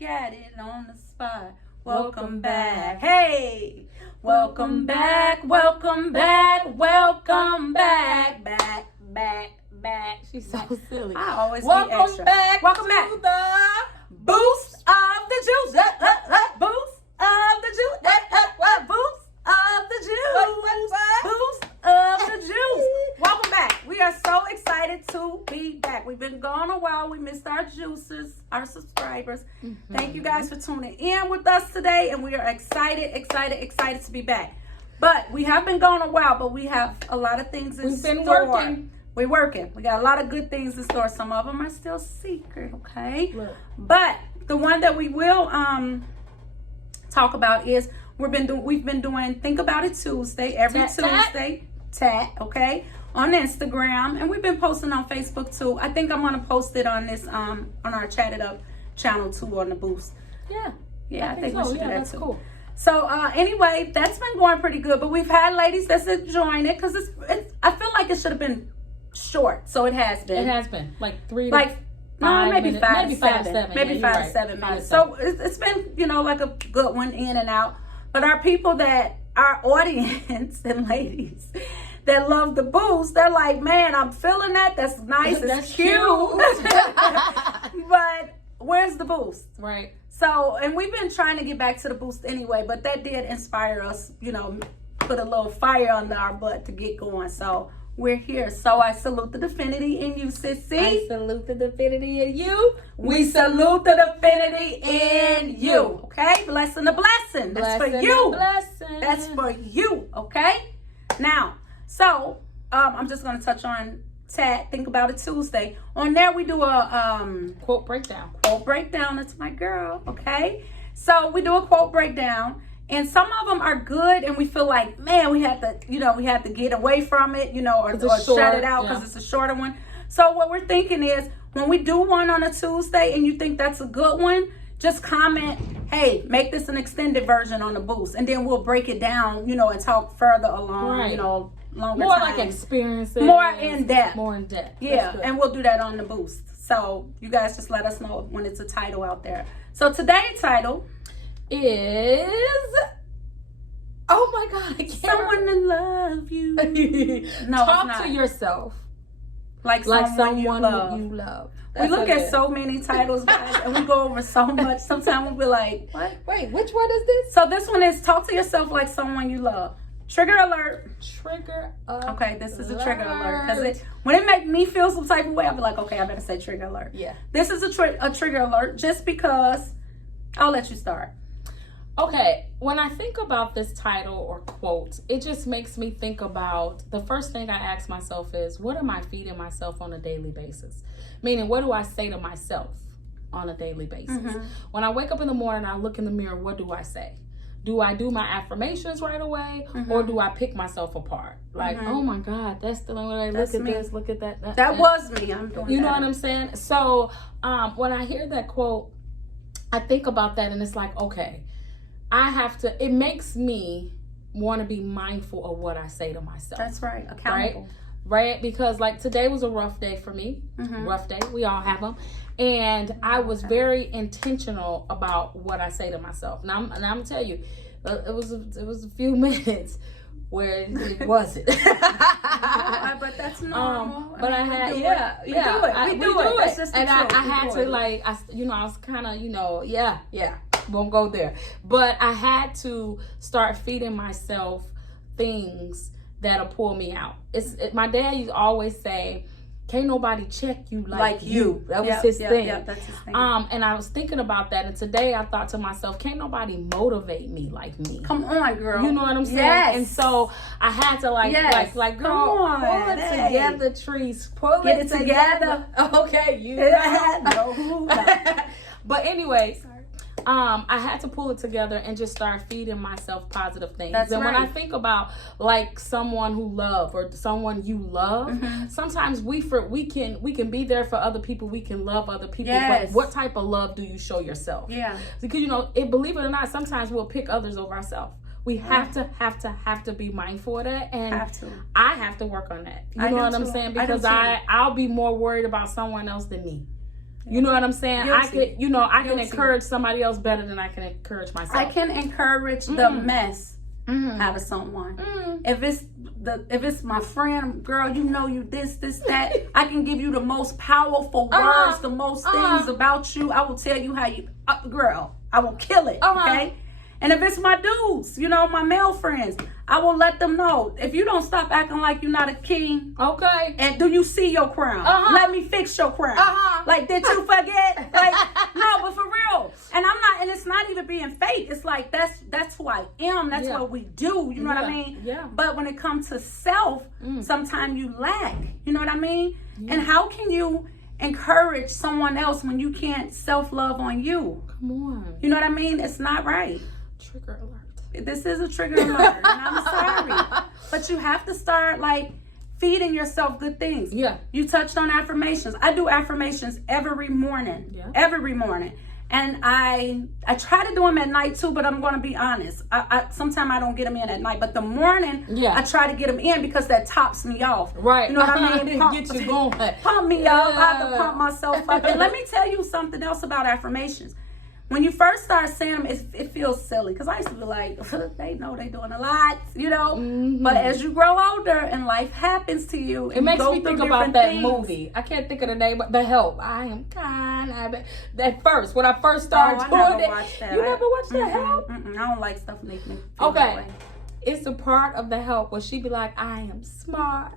got it on the spot. Welcome back. Hey, welcome back, welcome back, welcome back, back. She's so silly. I always welcome be extra. back. Welcome to back. The Boost of the juice. Boost of the juice. Boost of the juice. Boost of the juice. Welcome back. We are so excited to be back. We've been gone a while. We missed our juices, our subscribers. Thank you guys for tuning in with us today. And we are excited to be back. But we have been gone a while, but we have a lot of things in store. We've been working. We're working. We got a lot of good things in store. Some of them are still secret, okay? Look. But the one that we will talk about is we've been doing Think About It Tuesday every Tuesday. Okay? On Instagram, and we've been posting on Facebook too. I think I'm gonna post it on this on our Chat It Up channel too on the Boost. Yeah, I think we should do that that's too. Cool. So anyway, that's been going pretty good. But we've had ladies that's enjoying it because it's I feel like it should have been short, so it has been. It has been like 3 like to 5 maybe minutes, 5 maybe to 5 to 7, 7, maybe yeah, 5 to 7 minutes. So it's been like a good one in and out. But our people that our audience and ladies that love the Boost, they're like, man, I'm feeling that. That's nice. It's cute. But where's the Boost? Right. So, and we've been trying to get back to the Boost anyway, but that did inspire us, put a little fire under our butt to get going. So we're here. So I salute the divinity in you, sissy. I salute the divinity in you. We salute the divinity in you. Okay? Blessing the blessing. That's for you. Blessing. That's for you. Okay? Now, so I'm just going to touch on Think About It Tuesday. On there, we do a quote breakdown. That's my girl. Okay? So we do a quote breakdown. And some of them are good, and we feel like, man, we have to get away from it, or shut it out because it's a shorter one. So what we're thinking is, when we do one on a Tuesday and you think that's a good one, just comment, hey, make this an extended version on the Boost, and then we'll break it down, and talk further along, right. Longer more time. like experiences, more in depth. Yeah, and we'll do that on the Boost. So you guys just let us know when it's a title out there. So today's title is, oh my God, I can't Someone to love you. No, talk to yourself like someone you love. You love. We look at so many titles, guys, and we go over so much. Sometimes we'll be like, what? Wait, which one is this? So this one is talk to yourself like someone you love. Trigger alert. Trigger alert. Okay, this is a trigger alert. Because when it make me feel some type of way, I'll be like, okay, I better say trigger alert. Yeah. This is a trigger alert just because. I'll let you start. Okay, when I think about this title or quote, it just makes me think about, the first thing I ask myself is, what am I feeding myself on a daily basis? Meaning, what do I say to myself on a daily basis? When I wake up in the morning, I look in the mirror, what do I say? Do I do my affirmations right away, or do I pick myself apart? Like, oh my God, that's the way. Look at this, look at that. That was me. I'm doing You know what I'm saying? So when I hear that quote, I think about that, and it's like, okay, it makes me want to be mindful of what I say to myself. That's right. Accountable. Right? Because like today was a rough day for me. Rough day. We all have them. And I was very intentional about what I say to myself. And I'm going to tell you, it was a few minutes where it wasn't. But that's normal. But I had, we do it. That's just and I had to like, I was kind of, won't go there. But I had to start feeding myself things that'll pull me out. My dad used to always say, can't nobody check you like you. That was his thing. That's his thing. And I was thinking about that, and today I thought to myself, can't nobody motivate me like me. Come on, girl. You know what I'm saying? Yes. And so I had to like girl, pull it together, trees. Pull it together. Okay, you But anyway, I had to pull it together and just start feeding myself positive things. When I think about like someone who love or someone you love, sometimes we can be there for other people. We can love other people. But what type of love do you show yourself? Yeah. Because believe it or not, sometimes we'll pick others over ourselves. We have to be mindful of that, and I have to work on that. You know what I'm saying? Because I'll be more worried about someone else than me. You know what I'm saying? Guilty. I can Guilty. encourage somebody else better than I can encourage myself. I can encourage the mess out of someone. If it's my friend, girl, you know you this, that. I can give you the most powerful words, the most things about you. I will tell you how you, girl, I will kill it, okay? And if it's my dudes, my male friends, I will let them know. If you don't stop acting like you're not a king, okay, and do you see your crown? Let me fix your crown. Like, did you forget? Like, no, but for real. And and it's not even being fake. It's like, that's who I am. That's what we do. You know what I mean? Yeah. But when it comes to self, sometimes you lack. You know what I mean? Yeah. And how can you encourage someone else when you can't self-love on you? Come on. You know what I mean? It's not right. Trigger alert. This is a trigger alert, and I'm sorry. But you have to start, like, feeding yourself good things. Yeah. You touched on affirmations. I do affirmations every morning. Yeah. Every morning. And I try to do them at night too, but I'm going to be honest. Sometimes I don't get them in at night, but the morning, I try to get them in because that tops me off. Right. You know what I mean? Get you going. Pump me up. I have to pump myself up. And let me tell you something else about affirmations. When you first start saying them, it feels silly. Because I used to be like, they know they're doing a lot, But as you grow older and life happens to you, it makes me think about that movie. I can't think of the name, but The Help. I am kind. At first, when I first started doing it. You never watched The Help? I don't like stuff making me feel okay. that way. It's a part of The Help where she be like, I am smart.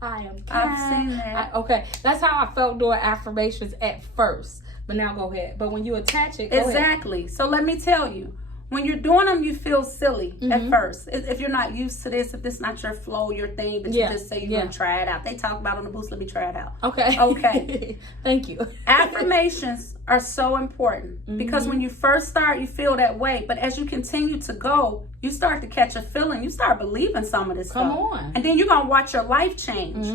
I am kind. I've seen that. Okay. That's how I felt doing affirmations at first. But now go ahead. But when you attach it, go exactly. ahead. So let me tell you, when you're doing them, you feel silly at first. If you're not used to this, if this is not your flow, your thing, but you just say you're going to try it out. They talk about on the boost, let me try it out. Okay. Thank you. Affirmations are so important because when you first start, you feel that way. But as you continue to go, you start to catch a feeling. You start believing some of this stuff. Come on. And then you're going to watch your life change.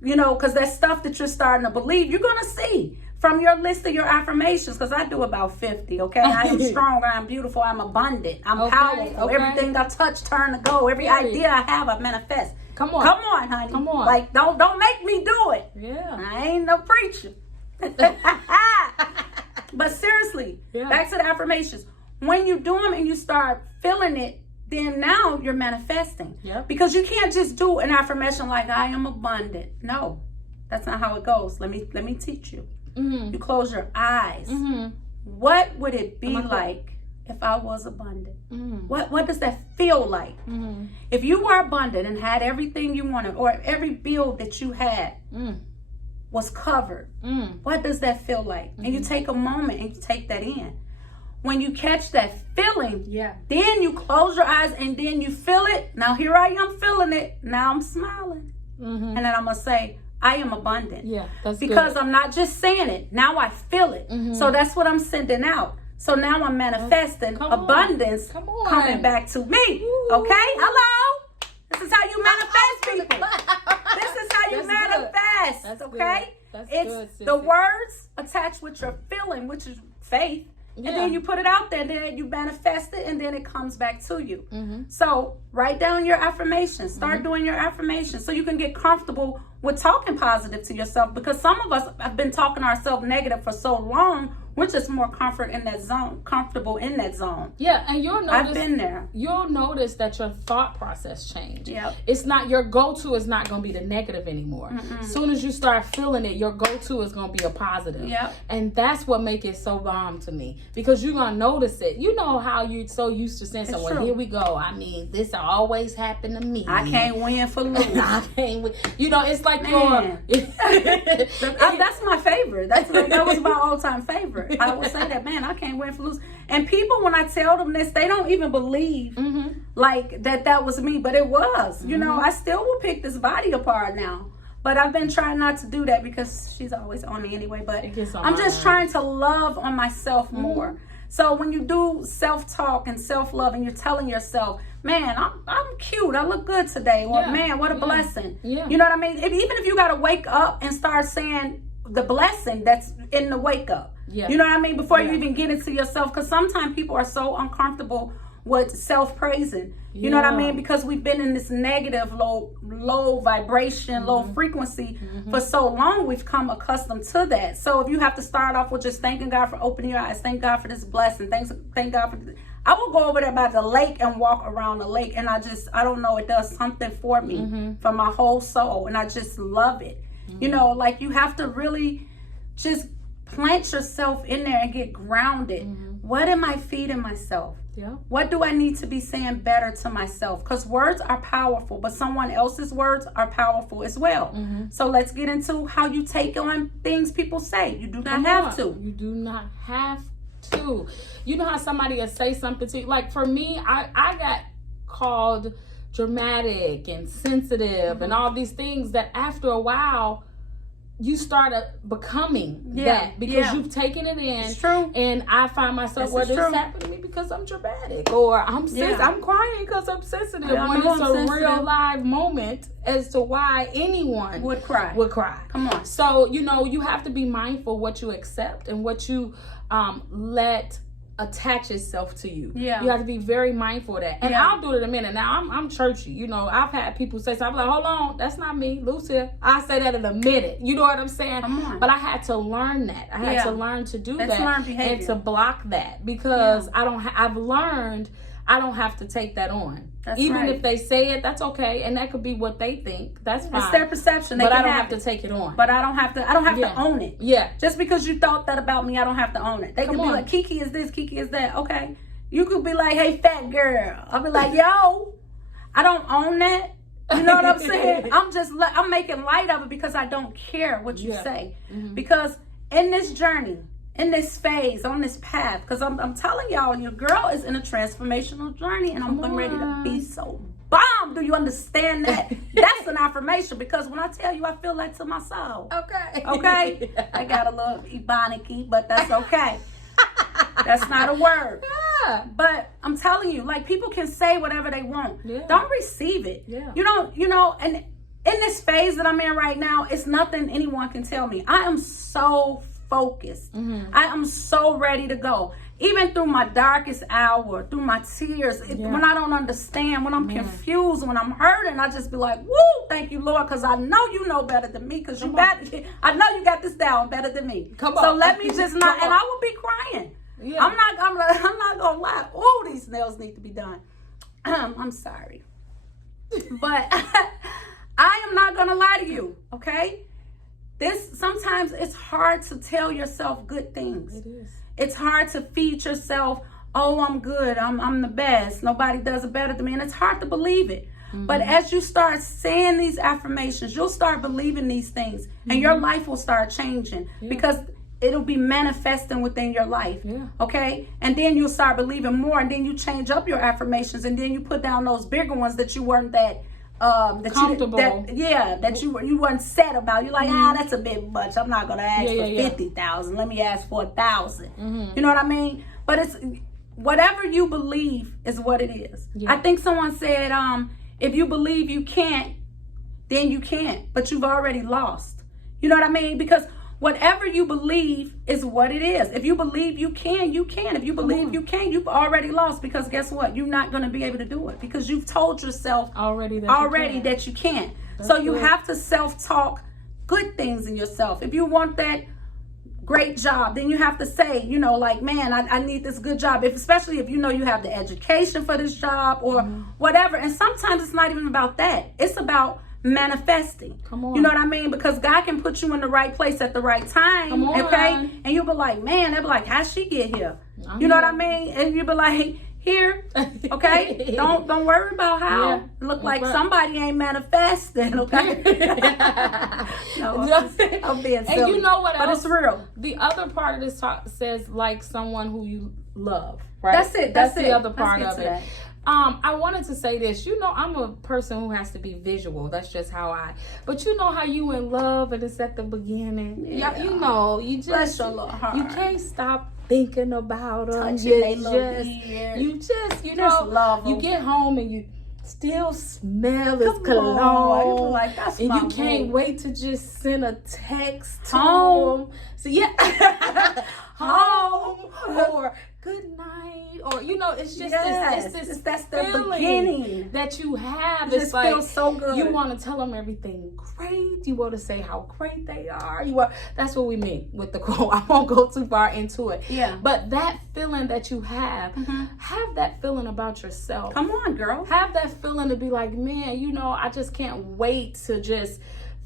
Because that stuff that you're starting to believe, you're going to see. From your list of your affirmations, because I do about 50, okay? I am strong, I'm beautiful, I'm abundant, I'm powerful. Everything I touch turn to gold. Every idea I have, I manifest. Come on. Come on, honey. Come on. Like, don't make me do it. Yeah. I ain't no preacher. But seriously, back to the affirmations. When you do them and you start feeling it, then now you're manifesting. Yep. Because you can't just do an affirmation like, I am abundant. No, that's not how it goes. Let me teach you. You close your eyes. What would it be like if I was abundant? What does that feel like? If you were abundant and had everything you wanted, or every bill that you had was covered, what does that feel like? And you take a moment and you take that in. When you catch that feeling, then you close your eyes and then you feel it. Now here I am feeling it. Now I'm smiling. And then I'm going to say, I am abundant. Yeah, that's because good. I'm not just saying it. Now I feel it. So that's what I'm sending out. So now I'm manifesting abundance coming back to me. Ooh. Okay? Hello? This is how you manifest, people. This is how you manifest. That's okay? Good. That's it's good, the words attached with your feeling, which is faith. And then you put it out there, then you manifest it, and then it comes back to you. So write down your affirmations. Start doing your affirmations so you can get comfortable with talking positive to yourself, because some of us have been talking ourselves negative for so long, we're just more comfortable in that zone. Yeah, and you'll notice. I've been there. You'll notice that your thought process changed. Yep. It's not, your go-to is not going to be the negative anymore. As soon as you start feeling it, your go-to is going to be a positive. Yep. And that's what makes it so bomb to me, because you're going to notice it. You know how you're so used to saying someone, here we go. I mean, this always happened to me. I can't win for losing. I can't win. You know, it's like that's my favorite. That was my all-time favorite. I would say that, man, I can't win for losing. And people, when I tell them this, they don't even believe like that was me, but it was. You know, I still will pick this body apart now. But I've been trying not to do that because she's always on me anyway. But I'm just trying to love on myself more. So when you do self-talk and self-love and you're telling yourself, man, I'm cute, I look good today, or man, what a blessing. You know what I mean? Even if you got to wake up and start saying the blessing that's in the wake up. You know what I mean? Before you even get into yourself, because sometimes people are so uncomfortable with self-praising. You know what I mean? Because we've been in this negative, low vibration, low frequency for so long, we've come accustomed to that. So if you have to start off with just thanking God for opening your eyes, thank God for this blessing, thank God for I will go over there by the lake and walk around the lake, and I don't know, it does something for me, for my whole soul, and I just love it. You know, like you have to really just plant yourself in there and get grounded. What am I feeding myself? Yeah. What do I need to be saying better to myself? Because words are powerful, but someone else's words are powerful as well. So let's get into how you take on things people say. You do not have to. You do not have to. You know how somebody will say something to you? Like for me, I got called dramatic and sensitive and all these things that after a while, you start becoming that because you've taken it in. It's true. And I find myself, this happened to me because I'm dramatic, or I'm crying because I'm sensitive. When it's a real live moment as to why anyone would cry. Come on. So, you know, you have to be mindful what you accept and what you let attach itself to you. Yeah. You have to be very mindful of that. And I'll do it in a minute. Now I'm churchy. You know, I've had people say something. I'm like, hold on, that's not me, Lucia. I say that in a minute. You know what I'm saying? Come on. But I had to learn that. I had to learn to do that and to block that because I've learned I don't have to take that on. That's Even right. if they say it, that's okay, and that could be what they think. That's fine. It's their perception. But I don't have to take it on. But I don't have to own it. Yeah. Just because you thought that about me, I don't have to own it. They could be like, Kiki is this, Kiki is that. Okay. You could be like, hey, fat girl. I'll be like, yo, I don't own that. You know what I'm saying? I'm making light of it because I don't care what you say. Because in this journey, in this phase, on this path, because I'm telling y'all, your girl is in a transformational journey, and I'm ready to be so bomb. Do you understand that? That's an affirmation, because when I tell you, I feel that to my soul. Okay? I got a little ebonic, but that's okay. That's not a word. But I'm telling you, like, people can say whatever they want. Don't receive it. You know, and in this phase that I'm in right now, it's nothing anyone can tell me. I am so focused. I am so ready to go. Even through my darkest hour, through my tears, when I don't understand, when I'm confused, when I'm hurting, I just be like, woo, thank you, Lord, because I know you know better than me, because I know you got this down better than me. So let me just not, and I will be crying. I'm not gonna lie. Oh, these nails need to be done. I'm sorry. But I am not gonna lie to you, okay? Sometimes it's hard to tell yourself good things. It is. It's hard to feed yourself, oh, I'm good, I'm the best, nobody does it better than me, and it's hard to believe it. But as you start saying these affirmations, you'll start believing these things, and your life will start changing because it'll be manifesting within your life. Okay? And then you'll start believing more, and then you change up your affirmations, and then you put down those bigger ones that you weren't that comfortable. You weren't set about. You're like, that's a bit much. I'm not gonna ask for 50,000. Let me ask for 1,000. You know what I mean? But it's whatever you believe is what it is. I think someone said, if you believe you can't, then you can't. But you've already lost. You know what I mean? Because whatever you believe is what it is. If you believe you can, you can. If you believe you can, you've already lost, because guess what? You're not going to be able to do it, because you've told yourself already that you can't. So you have to self-talk good things in yourself. If you want that great job, then you have to say, you know, like, man, I need this good job. Especially if you know you have the education for this job or whatever. And sometimes it's not even about that. It's about manifesting. Come on. You know what I mean? Because God can put you in the right place at the right time. Okay? And you'll be like, man, they'll be like, how'd she get here? You know what I mean? And you'll be like, here, okay? Don't worry about how. Look like somebody ain't manifesting, okay? I'm being silly. And you know what else? But it's real. The other part of this talk says, like, someone who you love, right? That's it. That's the other part of it. I wanted to say this. You know, I'm a person who has to be visual. That's just how but you know how you in love and it's at the beginning. Yeah. You know, you just, bless your little heart. You can't stop thinking about them. You know, love them. You get home and you still smell his cologne. Like, that's and you can't wait to just send a text to home. So home or good night Or, it's just this that's the feeling beginning that you have. It just feels so good. You want to tell them everything great. You want to say how great they are. That's what we mean with the quote. I won't go too far into it. Yeah. But that feeling that you have that feeling about yourself. Come on, girl. Have that feeling to be like, man, I just can't wait to just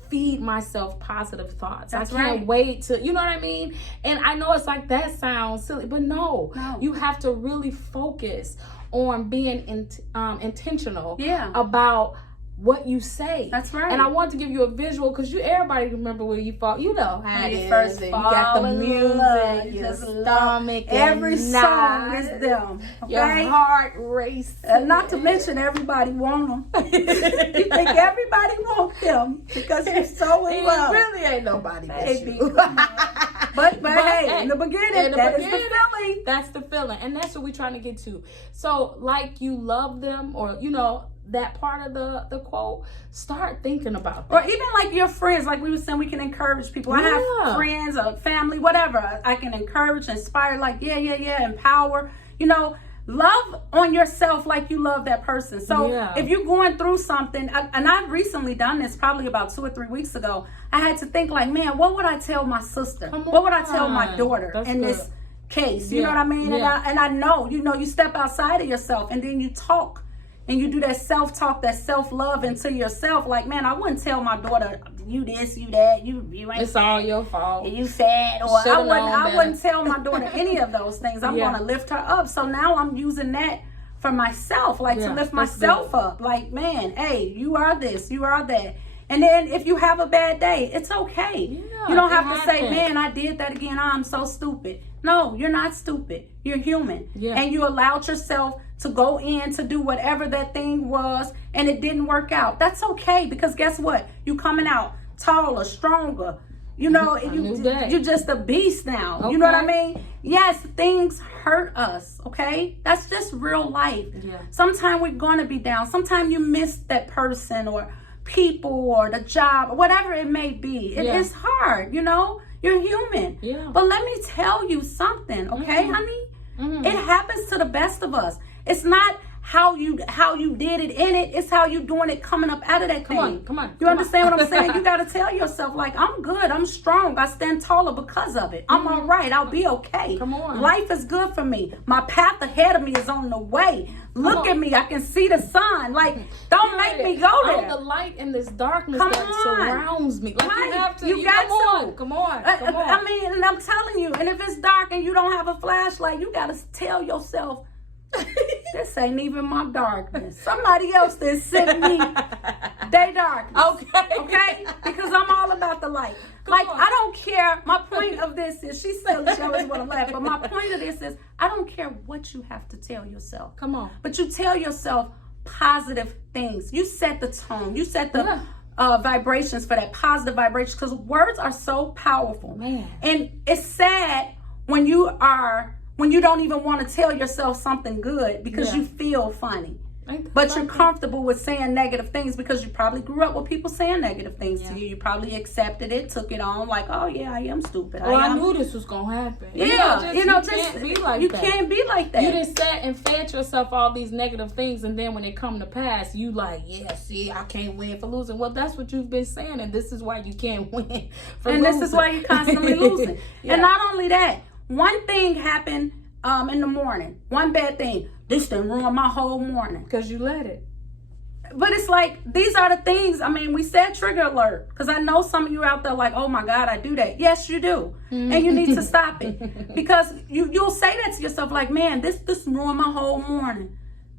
feed myself positive thoughts. I can't wait to, you know what I mean? And I know it's like, that sounds silly, but no. You have to really focus on being intentional about what you say. That's right. And I want to give you a visual, because everybody remember where you fall. You know how you it first is. fall You got the in music, love. You your just stomach, every song is them. Okay? Your heart racing. And not to mention, everybody want them. You think everybody want them because you're so in love. It really ain't nobody but you. But hey, in the beginning, that is the feeling. That's the feeling. And that's what we're trying to get to. So, like, you love them, or, that part of the quote, start thinking about that. Or even like your friends, like we were saying, we can encourage people. I have friends or family, whatever. I can encourage, inspire, like, empower. Love on yourself like you love that person. So if you're going through something, and I've recently done this, probably about 2 or 3 weeks ago, I had to think like, man, what would I tell my sister? What would I tell my daughter this case? You know what I mean? And I know, you step outside of yourself, and then you talk. And you do that self-talk, that self-love into yourself. Like, man, I wouldn't tell my daughter, you this, you that, you ain't. It's all your fault. You fat, or I wouldn't tell my daughter any of those things. I'm going to lift her up. So now I'm using that for myself, like to lift myself up. Like, man, hey, you are this, you are that. And then if you have a bad day, it's okay. You don't have to say, man, I did that again. I'm so stupid. No, you're not stupid. You're human. And you allowed yourself to go in to do whatever that thing was, and it didn't work out. That's okay, because guess what? You coming out taller, stronger. You're just a beast now. Okay. You know what I mean? Yes, things hurt us, okay? That's just real life. Sometimes we're going to be down. Sometimes you miss that person or people or the job or whatever it may be. It is hard, You're human. But let me tell you something, okay, honey? It happens to the best of us. It's not how you did it in it. It's how you doing it coming up out of that thing. Come on. You understand what I'm saying? You got to tell yourself, like, I'm good. I'm strong. I stand taller because of it. I'm all right. I'll be okay. Come on. Life is good for me. My path ahead of me is on the way. Look at me. I can see the sun. Like, don't make me go there. I'm the light in this darkness that surrounds me. Like, you have to. You got to. Come on. I mean, and I'm telling you, and if it's dark and you don't have a flashlight, you got to tell yourself, this ain't even my darkness. Somebody else that sent me their darkness. Okay? Because I'm all about the light. I don't care. My point of this is, she's still jealous when I'm laughing, but my point of this is, I don't care what you have to tell yourself. Come on. But you tell yourself positive things. You set the tone. You set the vibrations for that positive vibration, because words are so powerful. Man. And it's sad when you don't even want to tell yourself something good because you feel funny. But you're comfortable with saying negative things because you probably grew up with people saying negative things to you. You probably accepted it, took it on, like, oh yeah, I am stupid. I knew this was gonna happen. You can't be like that. You can't be like that. You just sat and fed yourself all these negative things, and then when they come to pass, you like, see, I can't win for losing. Well, that's what you've been saying, and this is why you can't win for losing. And this is why you're constantly losing. And not only that, one thing happened in the morning. One bad thing. This didn't ruin my whole morning. Because you let it. But it's like, these are the things, I mean, we said trigger alert. Because I know some of you out there like, oh my God, I do that. Yes, you do. And you need to stop it. Because you'll say that to yourself like, man, this ruined my whole morning.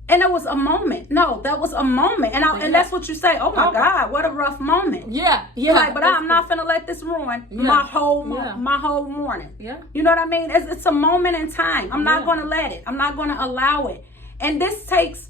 And it was a moment. No, that was a moment. And that's what you say. Oh my God, what a rough moment. You're like, but I'm not finna let this ruin my whole morning. You know what I mean? It's a moment in time. I'm not gonna let it. I'm not gonna allow it. And this takes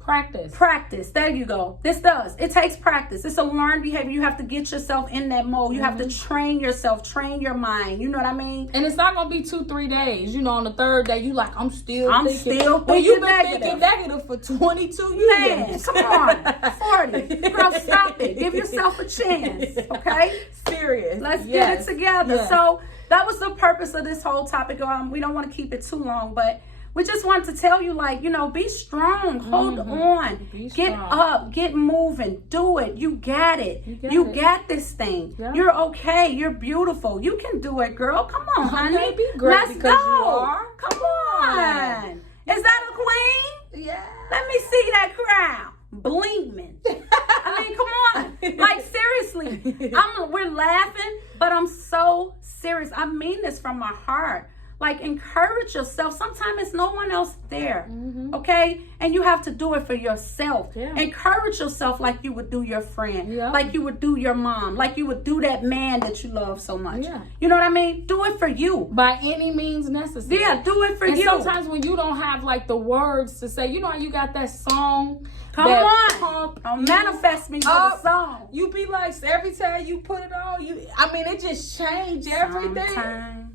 practice. There you go. This does. It takes practice. It's a learned behavior. You have to get yourself in that mode. You have to train yourself, train your mind. You know what I mean? And it's not gonna be 2-3 days. On the third day, you like, I'm still thinking well, you've been thinking negative for 22 years. Man, come on. 40. Girl, stop it. Give yourself a chance. Okay? Serious. Let's get it together. So that was the purpose of this whole topic. We don't want to keep it too long, but we just want to tell you, like, be strong, hold on, get up, get moving, do it. You got it. You got this thing. Yep. You're okay. You're beautiful. You can do it, girl. Come on, honey. Be great. Let's go. You are. Come on. Is that a queen? Yeah. Let me see that crown. Gleaming. I mean, come on. Like, seriously. We're laughing, but I'm so serious. I mean this from my heart. Like, encourage yourself. Sometimes it's no one else there, okay? And you have to do it for yourself. Yeah. Encourage yourself like you would do your friend, like you would do your mom, like you would do that man that you love so much. Yeah. You know what I mean? Do it for you. By any means necessary. Yeah, do it for you. And sometimes when you don't have, like, the words to say, how you got that song? Come on. Manifest me with a song. You be like, every time you put it on, it just changed everything.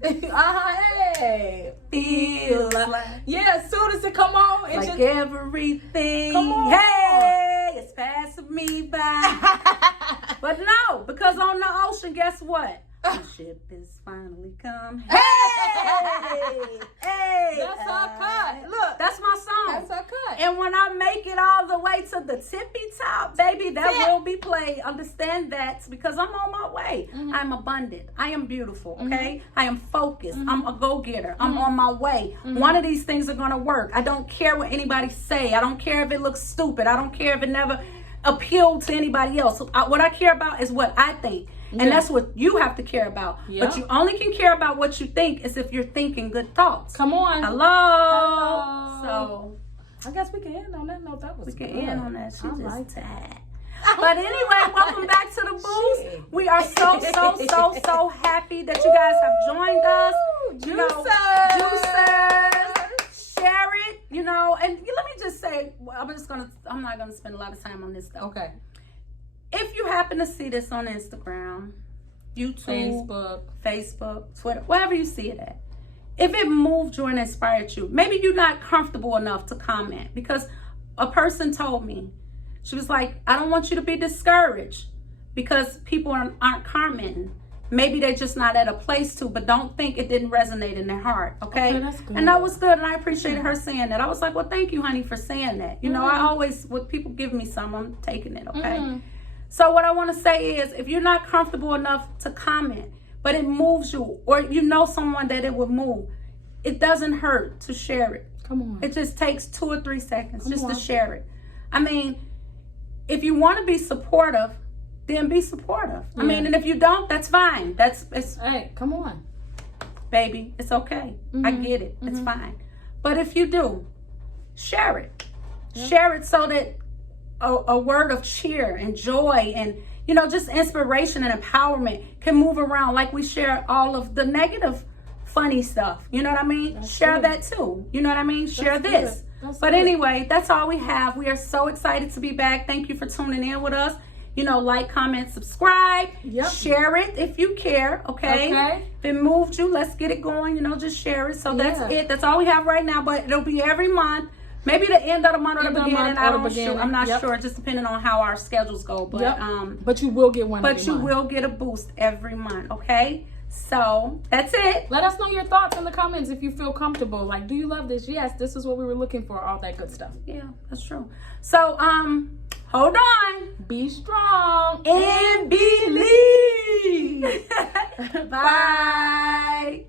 Hey, feels like. Yeah, as soon as it come on, it's like everything. Come on. Hey, it's passing me by. But no, because on the ocean, guess what? The ship is finally come. Hey! Hey! That's her cut. Look, that's my song. That's her cut. And when I make it all the way to the tippy top, baby, that will be played. Understand that, because I'm on my way. I'm abundant. I am beautiful, okay? I am focused. I'm a go-getter. I'm on my way. One of these things are going to work. I don't care what anybody say. I don't care if it looks stupid. I don't care if it never appealed to anybody else. What I care about is what I think. And that's what you have to care about. But you only can care about what you think is if you're thinking good thoughts. Come on. Hello. So I guess we can end on that note. That was good. We can end on that. She just tired. But anyway, welcome back to the booth. We are so happy that you guys have joined us. Juicers. Share it, and let me just say, I'm not gonna spend a lot of time on this stuff. Okay. If you happen to see this on Instagram, YouTube, Facebook, Twitter, wherever you see it at, if it moved you and inspired you, maybe you're not comfortable enough to comment, because a person told me, she was like, I don't want you to be discouraged because people aren't commenting. Maybe they're just not at a place to, but don't think it didn't resonate in their heart, okay? That's good. And that was good, and I appreciated her saying that. I was like, well, thank you, honey, for saying that. I always, when people give me some, I'm taking it, okay? So what I want to say is, if you're not comfortable enough to comment, but it moves you, or someone that it would move, it doesn't hurt to share it. Come on. It just takes 2 or 3 seconds to share it. I mean, if you want to be supportive, then be supportive. I mean, and if you don't, that's fine. Hey, come on. Baby, it's okay. I get it. It's fine. But if you do, share it. Share it so that a word of cheer and joy and just inspiration and empowerment can move around, like we share all of the negative funny stuff. You know what I mean? Share that too. You know what I mean? Share this. But anyway, that's all we have. We are so excited to be back. Thank you for tuning in with us. Like, comment, subscribe. Share it if you care, okay? If it moved you, let's get it going. Just share it. So that's it. That's all we have right now, but it'll be every month. Maybe the end of the month or the beginning. I'm not sure. Just depending on how our schedules go. But but you will get one. But you will get a boost every month. Okay. So that's it. Let us know your thoughts in the comments if you feel comfortable. Like, do you love this? Yes, this is what we were looking for. All that good stuff. Yeah, that's true. So hold on. Be strong and believe. Bye.